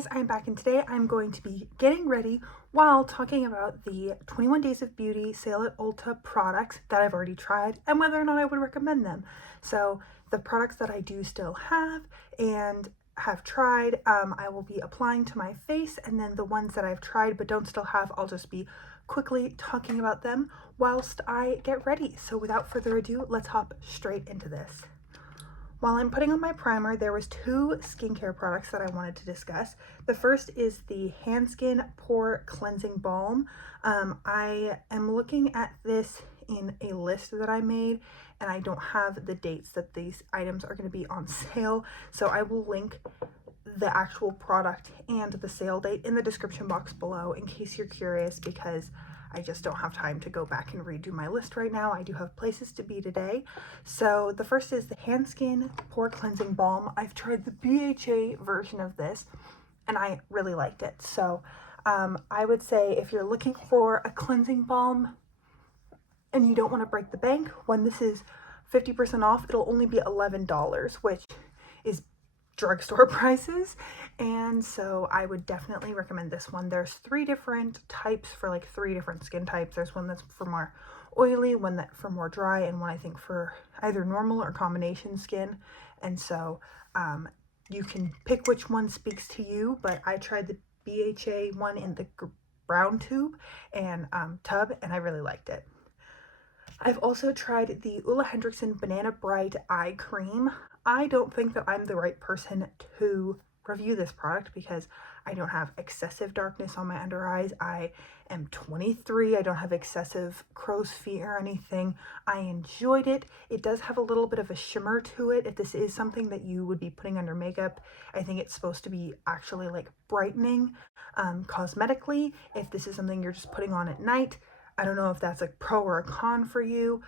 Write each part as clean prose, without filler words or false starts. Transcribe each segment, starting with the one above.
guys, I'm back, and today I'm going to be getting ready while talking about the 21 Days of Beauty sale at Ulta products that I've already tried and whether or not I would recommend them. So the products that I do still have and have tried, I will be applying to my face, and then the ones that I've tried but don't still have, I'll just be quickly talking about them whilst I get ready. So without further ado, let's hop straight into this. While I'm putting on my primer, there was two skincare products that I wanted to discuss. The first is the Handskin Pore Cleansing Balm. I am looking at this in a list that I made, and I don't have the dates that these items are going to be on sale, so I will link the actual product and the sale date in the description box below in case you're curious, because I just don't have time to go back and redo my list right now. I do have places to be today. So the first is the Handskin Pore Cleansing Balm. I've tried the BHA version of this and I really liked it. So I would say if you're looking for a cleansing balm and you don't want to break the bank, when this is 50% off, it'll only be $11, which is drugstore prices, and so I would definitely recommend this one. There's three different types for like three different skin types. There's one that's for more oily, one that for more dry, and one I think for either normal or combination skin. And so you can pick which one speaks to you, but I tried the BHA one in the brown tube and tub, and I really liked it. I've also tried the Ulla Hendrickson Banana Bright Eye Cream. I don't think that I'm the right person to review this product because I don't have excessive darkness on my under eyes. I am 23. I don't have excessive crow's feet or anything. I enjoyed it. It does have a little bit of a shimmer to it. If this is something that you would be putting under makeup, I think it's supposed to be actually like brightening cosmetically. If this is something you're just putting on at night, I don't know if that's a pro or a con for you.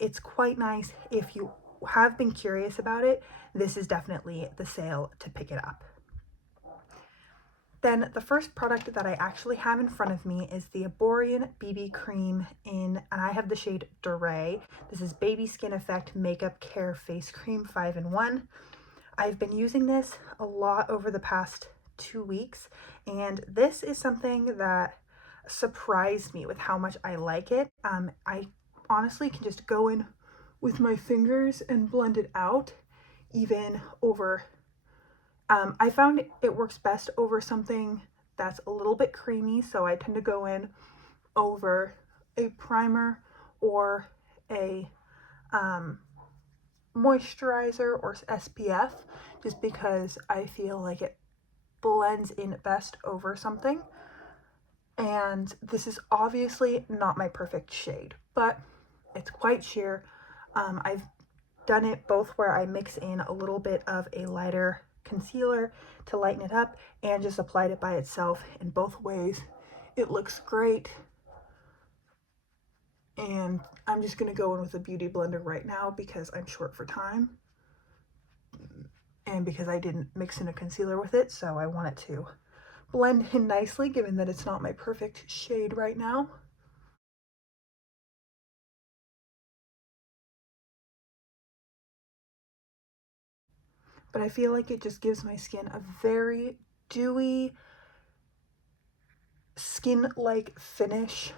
It's quite nice. If you have been curious about it, this is definitely the sale to pick it up. Then the first product that I actually have in front of me is the Aborian BB Cream and I have the shade Duray. This is Baby Skin Effect Makeup Care Face Cream 5-in-1. I've been using this a lot over the past 2 weeks, and this is something that surprised me with how much I like it. I honestly can just go in with my fingers and blend it out, even over I found it works best over something that's a little bit creamy, so I tend to go in over a primer or a moisturizer or SPF, just because I feel like it blends in best over something. And this is obviously not my perfect shade, but it's quite sheer. I've done it both where I mix in a little bit of a lighter concealer to lighten it up and just applied it by itself. In both ways, it looks great. And I'm just going to go in with a beauty blender right now because I'm short for time and because I didn't mix in a concealer with it, so I want it to blend in nicely given that it's not my perfect shade right now. But I feel like it just gives my skin a very dewy, skin-like finish.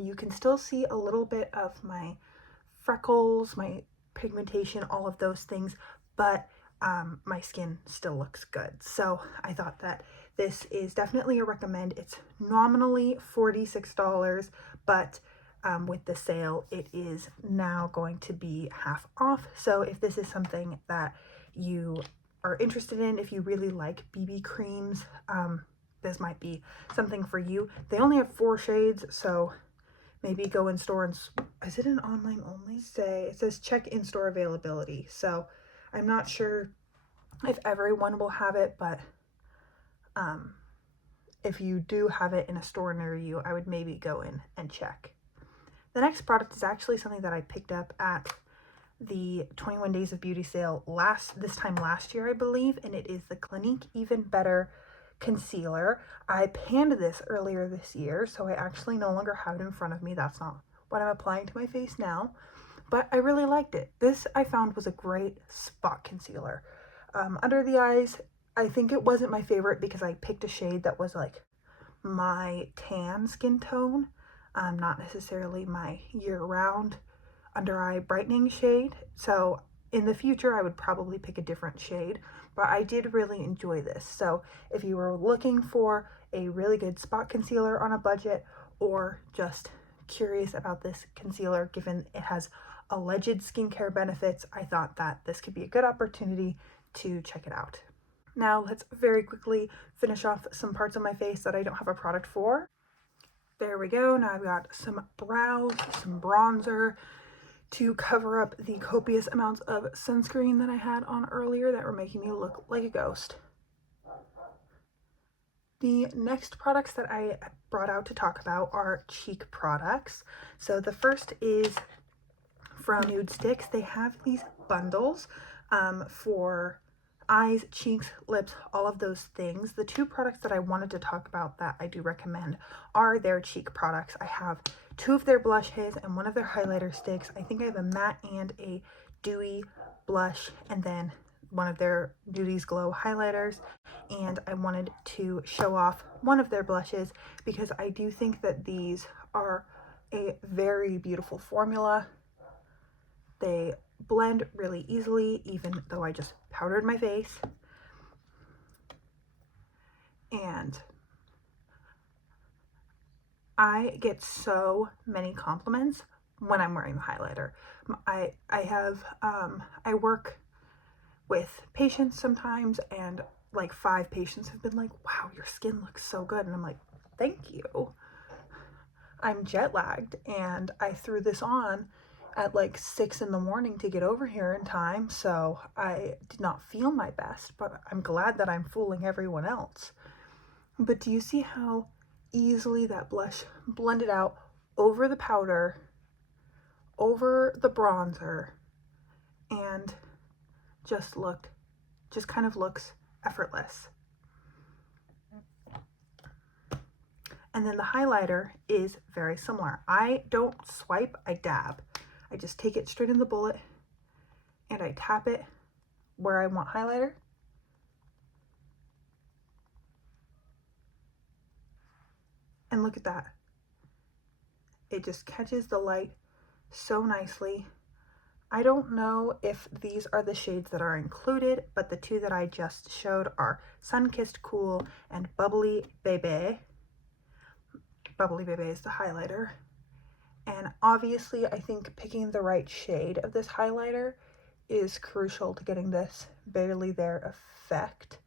You can still see a little bit of my freckles, my pigmentation, all of those things, but my skin still looks good. So I thought that this is definitely a recommend. It's nominally $46, but with the sale, it is now going to be half off. So if this is something that you are interested in, if you really like BB creams, this might be something for you. They only have 4 shades, so maybe go in store and, is it an online only? It says check in-store availability. So I'm not sure if everyone will have it, but if you do have it in a store near you, I would maybe go in and check. The next product is actually something that I picked up at the 21 Days of Beauty sale this time last year, I believe, and it is the Clinique Even Better Concealer. I panned this earlier this year, so I actually no longer have it in front of me. That's not what I'm applying to my face now, but I really liked it. This I found was a great spot concealer. Under the eyes, I think it wasn't my favorite because I picked a shade that was like my tan skin tone, not necessarily my year-round under eye brightening shade. So in the future, I would probably pick a different shade, but I did really enjoy this. So if you were looking for a really good spot concealer on a budget, or just curious about this concealer, given it has alleged skincare benefits, I thought that this could be a good opportunity to check it out. Now let's very quickly finish off some parts of my face that I don't have a product for. There we go. Now I've got some brows, some bronzer to cover up the copious amounts of sunscreen that I had on earlier that were making me look like a ghost. The next products that I brought out to talk about are cheek products. So the first is from Nude Sticks. They have these bundles for eyes, cheeks, lips, all of those things. The two products that I wanted to talk about that I do recommend are their cheek products. I have two of their blushes and one of their highlighter sticks. I think I have a matte and a dewy blush, and then one of their Nudies Glow highlighters. And I wanted to show off one of their blushes because I do think that these are a very beautiful formula. They blend really easily, even though I just powdered my face. And I get so many compliments when I'm wearing the highlighter. I work with patients sometimes, and like 5 patients have been like, wow, your skin looks so good. And I'm like, thank you. I'm jet lagged, and I threw this on at like 6 in the morning to get over here in time, so I did not feel my best, but I'm glad that I'm fooling everyone else. But do you see how easily that blush blended out over the powder, over the bronzer, and just kind of looks effortless. And then the highlighter is very similar. I don't swipe, I dab. I just take it straight in the bullet and I tap it where I want highlighter. And look at that. It just catches the light so nicely. I don't know if these are the shades that are included, but the two that I just showed are Sun-Kissed Cool and Bubbly Bebe. Bubbly Bebe is the highlighter. And obviously, I think picking the right shade of this highlighter is crucial to getting this barely there effect,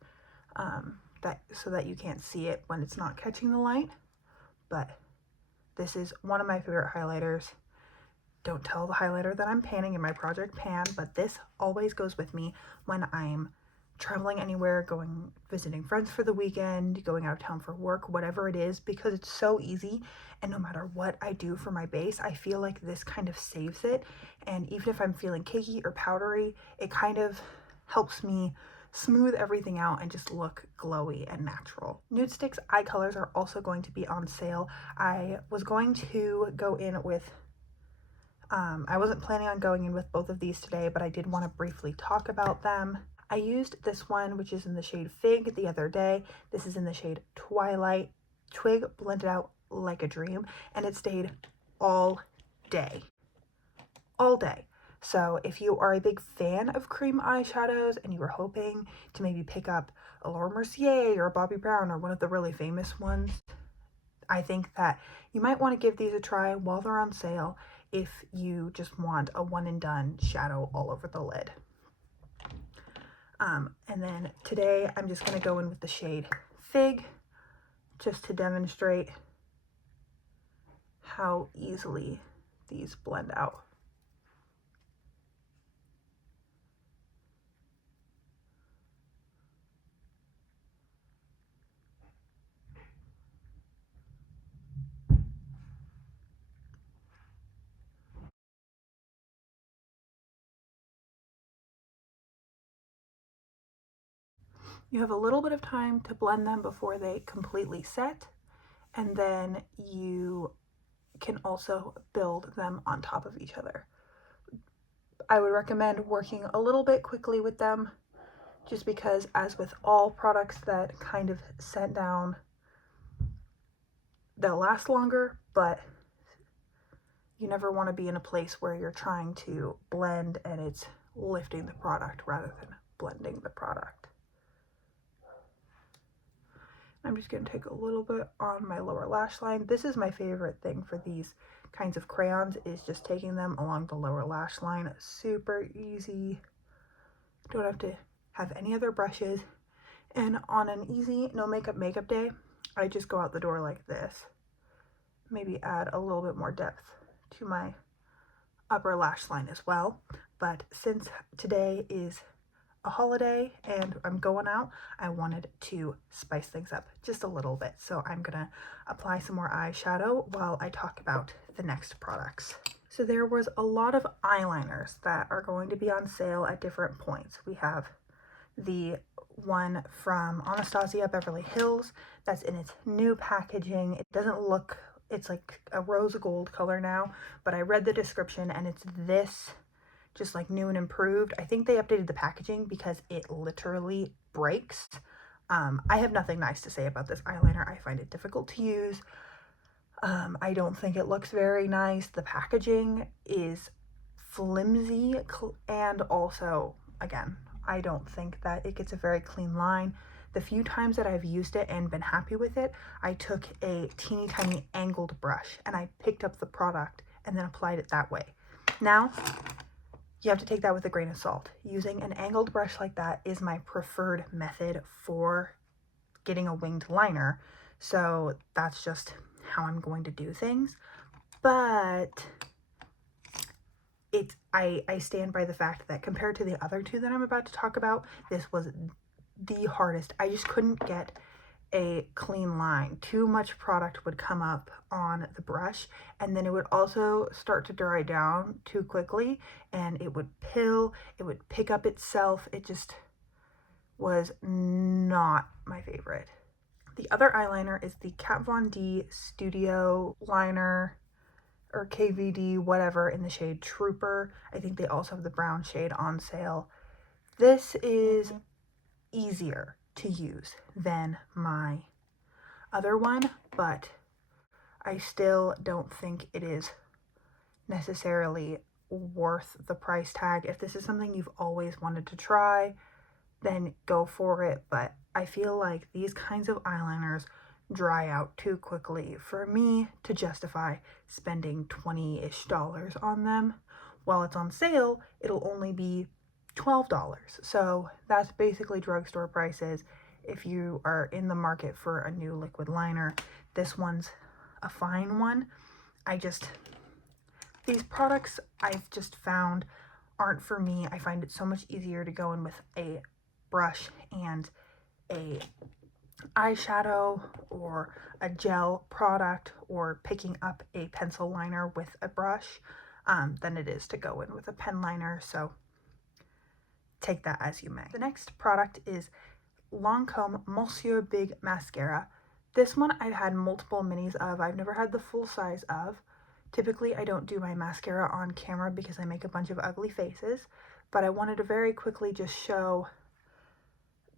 so that you can't see it when it's not catching the light. But this is one of my favorite highlighters. Don't tell the highlighter that I'm panning in my project pan, but this always goes with me when I'm traveling anywhere, visiting friends for the weekend, going out of town for work, whatever it is, because it's so easy. And no matter what I do for my base, I feel like this kind of saves it. And even if I'm feeling cakey or powdery, it kind of helps me smooth everything out and just look glowy and natural. Nude Sticks eye colors are also going to be on sale. I was going to go in with I wasn't planning on going in with both of these today, but I did want to briefly talk about them. I used this one, which is in the shade Fig, the other day. This is in the shade Twilight. Twig blended out like a dream, and it stayed all day. All day. So if you are a big fan of cream eyeshadows and you were hoping to maybe pick up a Laura Mercier or a Bobbi Brown or one of the really famous ones, I think that you might want to give these a try while they're on sale if you just want a one and done shadow all over the lid. And then today I'm just going to go in with the shade Fig just to demonstrate how easily these blend out. You have a little bit of time to blend them before they completely set, and then you can also build them on top of each other. I would recommend working a little bit quickly with them just because, as with all products that kind of set down, they'll last longer, but you never want to be in a place where you're trying to blend and it's lifting the product rather than blending the product. I'm just going to take a little bit on my lower lash line. This is my favorite thing for these kinds of crayons, is just taking them along the lower lash line. Super easy. Don't have to have any other brushes. And on an easy no makeup day, I just go out the door like this. Maybe add a little bit more depth to my upper lash line as well. But since today is a holiday and I'm going out, I wanted to spice things up just a little bit. So I'm gonna apply some more eyeshadow while I talk about the next products. So there was a lot of eyeliners that are going to be on sale at different points. We have the one from Anastasia Beverly Hills that's in its new packaging. It doesn't look, it's like a rose gold color now, but I read the description and it's this, just like new and improved. I think they updated the packaging because it literally breaks. I have nothing nice to say about this eyeliner. I find it difficult to use. I don't think it looks very nice. The packaging is flimsy, and also, again, I don't think that it gets a very clean line. The few times that I've used it and been happy with it, I took a teeny tiny angled brush and I picked up the product and then applied it that way. Now, you have to take that with a grain of salt. Using an angled brush like that is my preferred method for getting a winged liner. So that's just how I'm going to do things. But I stand by the fact that compared to the other two that I'm about to talk about, this was the hardest. I just couldn't get a clean line. Too much product would come up on the brush, and then it would also start to dry down too quickly, and it would pill, it would pick up itself. It just was not my favorite. The other eyeliner is the Kat Von D Studio Liner, or KVD, whatever, in the shade Trooper. I think they also have the brown shade on sale. This is easier to use than my other one, but I still don't think it is necessarily worth the price tag. If this is something you've always wanted to try, then go for it. But I feel like these kinds of eyeliners dry out too quickly for me to justify spending $20-ish on them. While it's on sale, it'll only be $12. So that's basically drugstore prices if you are in the market for a new liquid liner. This one's a fine one. These products I've just found aren't for me. I find it so much easier to go in with a brush and a eyeshadow or a gel product, or picking up a pencil liner with a brush, than it is to go in with a pen liner. So take that as you may. The next product is Lancome Monsieur Big Mascara. This one I've had multiple minis of. I've never had the full size of. Typically I don't do my mascara on camera because I make a bunch of ugly faces, but I wanted to very quickly just show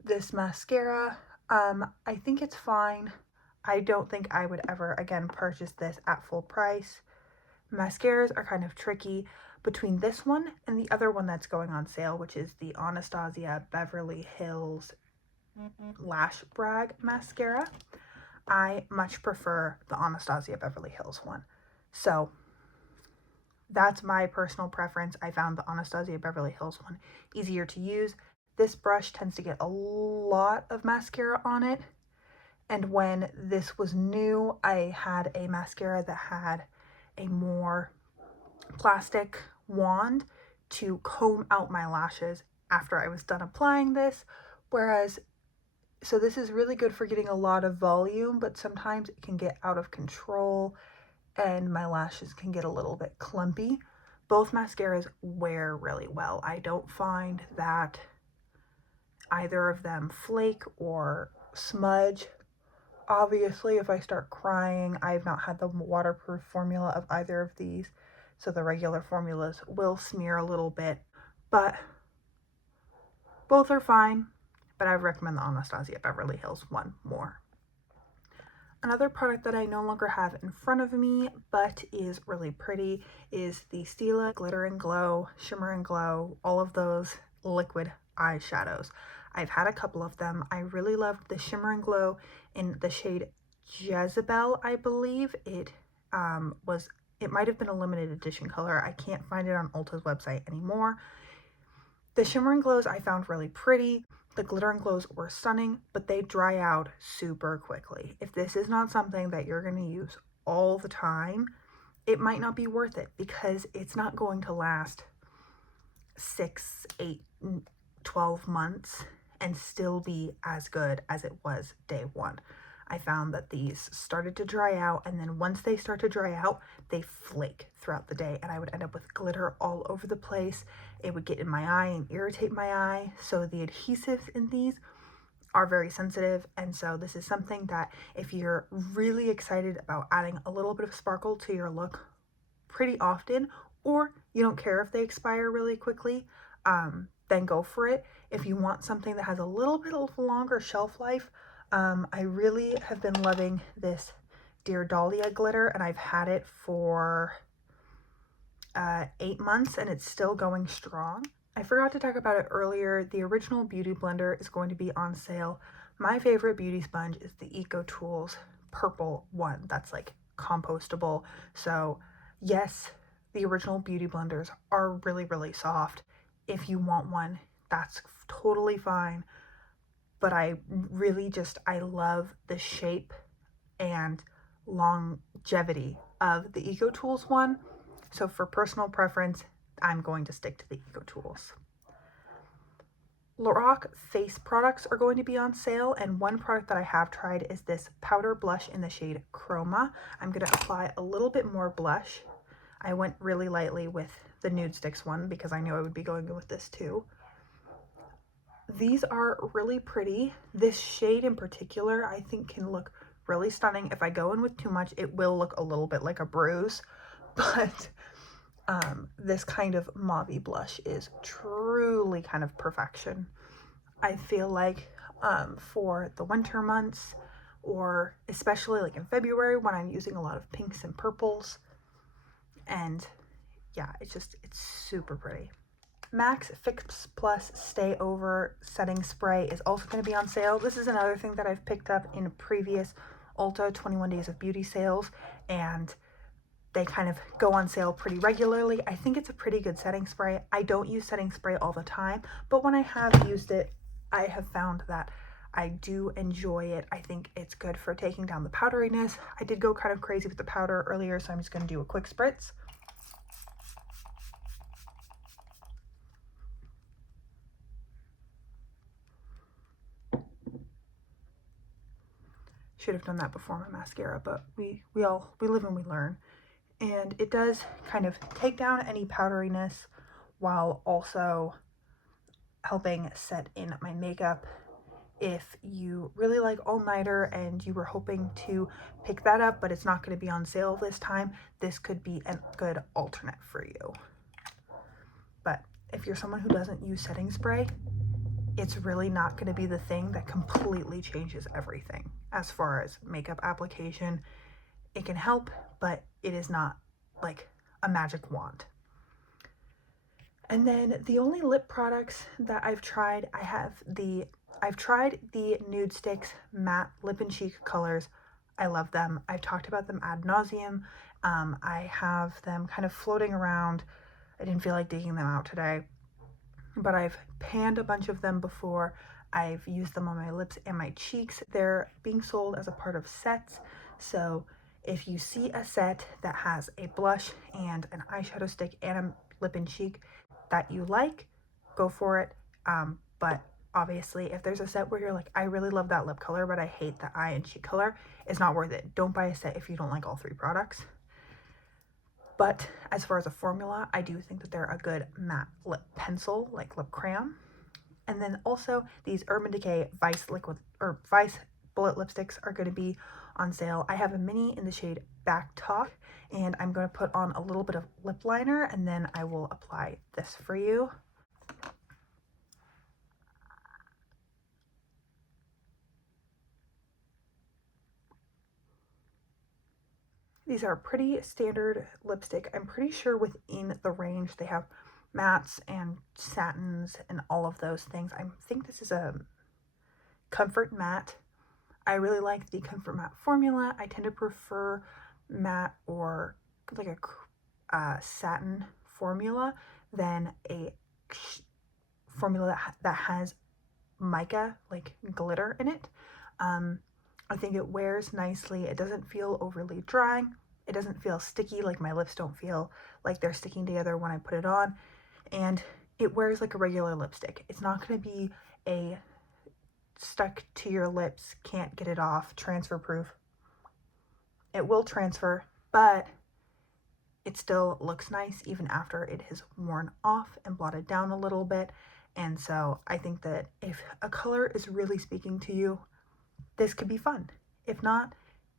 this mascara. I think it's fine. I don't think I would ever again purchase this at full price. Mascaras are kind of tricky. Between this one and the other one that's going on sale, which is the Anastasia Beverly Hills Lash Brag Mascara, I much prefer the Anastasia Beverly Hills one. So that's my personal preference. I found the Anastasia Beverly Hills one easier to use. This brush tends to get a lot of mascara on it. And when this was new, I had a mascara that had a more plastic wand to comb out my lashes after I was done applying this. Whereas, so this is really good for getting a lot of volume, but sometimes it can get out of control and my lashes can get a little bit clumpy. Both mascaras wear really well. I don't find that either of them flake or smudge. Obviously, if I start crying, I've not had the waterproof formula of either of these, so the regular formulas will smear a little bit, but both are fine. but I recommend the Anastasia Beverly Hills one more. Another product that I no longer have in front of me, but is really pretty, is the Stila Glitter and Glow, Shimmer and Glow, all of those liquid eyeshadows. I've had a couple of them. I really loved the Shimmer and Glow in the shade Jezebel, I believe. It might have been a limited edition color. I can't find it on Ulta's website anymore. The Shimmer and Glows I found really pretty. The glitter and glows were stunning, but they dry out super quickly. If this is not something that you're going to use all the time, it might not be worth it because it's not going to last 6, 8, 12 months and still be as good as it was day one. I found that these started to dry out, and then once they start to dry out, they flake throughout the day, and I would end up with glitter all over the place. It would get in my eye and irritate my eye. So the adhesives in these are very sensitive, and so this is something that if you're really excited about adding a little bit of sparkle to your look pretty often, or you don't care if they expire really quickly, then go for it. If you want something that has a little bit of longer shelf life, I really have been loving this Dear Dahlia glitter, and I've had it for 8 months and it's still going strong. I forgot to talk about it earlier. The original Beauty Blender is going to be on sale. My favorite beauty sponge is the Eco Tools purple one that's like compostable. So yes, the original Beauty Blenders are really, really soft. If you want one, that's totally fine. But I love the shape and longevity of the Eco Tools one. So for personal preference, I'm going to stick to the Eco Tools. Lorac face products are going to be on sale, and one product that I have tried is this powder blush in the shade Chroma. I'm going to apply a little bit more blush. I went really lightly with the Nude Sticks one because I knew I would be going with this too. These are really pretty. This shade in particular, I think can look really stunning. If I go in with too much, it will look a little bit like a bruise, but this kind of mauve blush is truly kind of perfection. I feel like for the winter months, or especially like in February when I'm using a lot of pinks and purples, and yeah, it's super pretty. MAC's Fix Plus Stay Over Setting Spray is also going to be on sale. This is another thing that I've picked up in previous Ulta 21 Days of Beauty sales, and they kind of go on sale pretty regularly. I think it's a pretty good setting spray. I don't use setting spray all the time, but when I have used it, I have found that I do enjoy it. I think it's good for taking down the powderiness. I did go kind of crazy with the powder earlier, so I'm just going to do a quick spritz. Should have done that before my mascara, but we live and we learn. And it does kind of take down any powderiness while also helping set in my makeup. If you really like All Nighter and you were hoping to pick that up, but it's not going to be on sale this time, this could be a good alternate for you. But if you're someone who doesn't use setting spray, it's really not going to be the thing that completely changes everything. As far as makeup application, it can help, but it is not like a magic wand. And then the only lip products that I've tried, I've tried the Nude Sticks matte lip and cheek colors. I love them. I've talked about them ad nauseum. I have them kind of floating around. I didn't feel like digging them out today, but I've panned a bunch of them before. I've used them on my lips and my cheeks. They're being sold as a part of sets. So if you see a set that has a blush and an eyeshadow stick and a lip and cheek that you like, go for it. But obviously, if there's a set where you're like, I really love that lip color, but I hate the eye and cheek color, it's not worth it. Don't buy a set if you don't like all three products. But as far as a formula, I do think that they're a good matte lip pencil, like lip crayon. And then also these Urban Decay Vice Bullet lipsticks are going to be on sale. I have a mini in the shade Back Talk, and I'm going to put on a little bit of lip liner, and then I will apply this for you. These are pretty standard lipstick. I'm pretty sure within the range they have mattes and satins and all of those things. I think this is a comfort matte. I really like the comfort matte formula. I tend to prefer matte or like a satin formula than a formula that has mica, like glitter in it. I think it wears nicely. It doesn't feel overly drying. It doesn't feel sticky, like my lips don't feel like they're sticking together when I put it on. And it wears like a regular lipstick. It's not going to be a stuck to your lips, can't get it off, transfer proof. It will transfer, but it still looks nice even after it has worn off and blotted down a little bit. And so I think that if a color is really speaking to you, this could be fun. If not,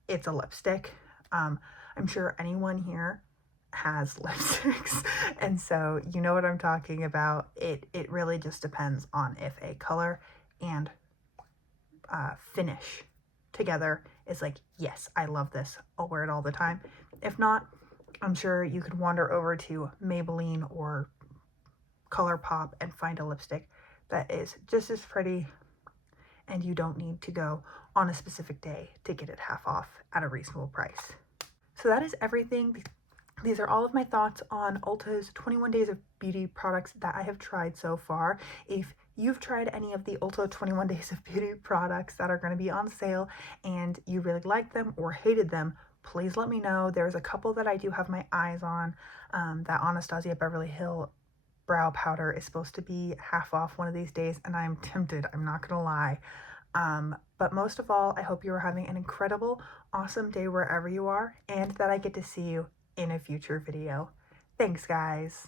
it's a lipstick. I'm sure anyone here has lipsticks, and so you know what I'm talking about. It really just depends on if a color and finish together is like, yes, I love this, I'll wear it all the time. If not, I'm sure you could wander over to Maybelline or ColourPop and find a lipstick that is just as pretty, and you don't need to go on a specific day to get it half off at a reasonable price. So that is everything. These are all of my thoughts on Ulta's 21 Days of Beauty products that I have tried so far. If you've tried any of the Ulta 21 Days of Beauty products that are going to be on sale and you really liked them or hated them, please let me know. There's a couple that I do have my eyes on. That Anastasia Beverly Hill brow powder is supposed to be half off one of these days, and I'm tempted, I'm not gonna lie. But most of all, I hope you are having an incredible, awesome day wherever you are, and that I get to see you in a future video. Thanks, guys.